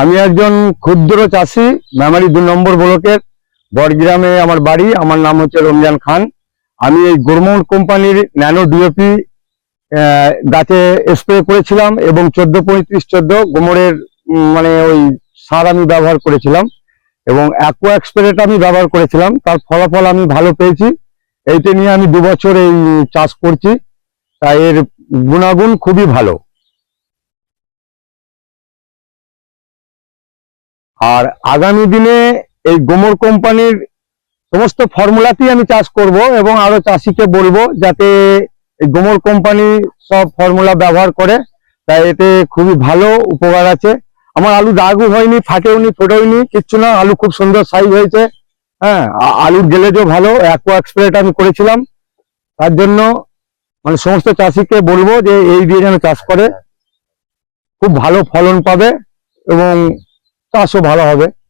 আমি একজন ক্ষুদ্র চাষি, মেমারি 2 নম্বর ব্লকের বড়গ্রামে আমার বাড়ি। আমার নাম হচ্ছে রমজান খান। আমি এই গোরমোর কোম্পানির ন্যানো ডিওপি গাছে স্প্রে করেছিলাম এবং 14-35-14 গোমরের মানে ওই সার আমি ব্যবহার করেছিলাম এবং অ্যাকোয়া এক্সপ্রেটা আমি ব্যবহার করেছিলাম। তার ফলাফল আমি ভালো পেয়েছি। এইটা নিয়ে আমি 2 বছর এই চাষ করছি, তাই এর গুণাগুণ খুবই ভালো। আর আগামী দিনে এই গোমর কোম্পানির সমস্ত ফর্মুলাতেই আমি চাষ করব এবং আরো চাষিকে বলবো যাতে এই গোমর কোম্পানি সব ফর্মুলা ব্যবহার করে। তাই এতে খুবই ভালো উপকার আছে। আমার আলু দাগও হয়নি, ফাটেওনি, ফোটেওনি, কিচ্ছু না। আলু খুব সুন্দর সাইজ হয়েছে। হ্যাঁ, আলুর গ্লেজও ভালো। অ্যাকোয়া এক্সপ্রেট আমি করেছিলাম। তার জন্য মানে সমস্ত চাষিকে বলবো যে এই দিয়ে যেন চাষ করে, খুব ভালো ফলন পাবে এবং চাষও ভালো হবে।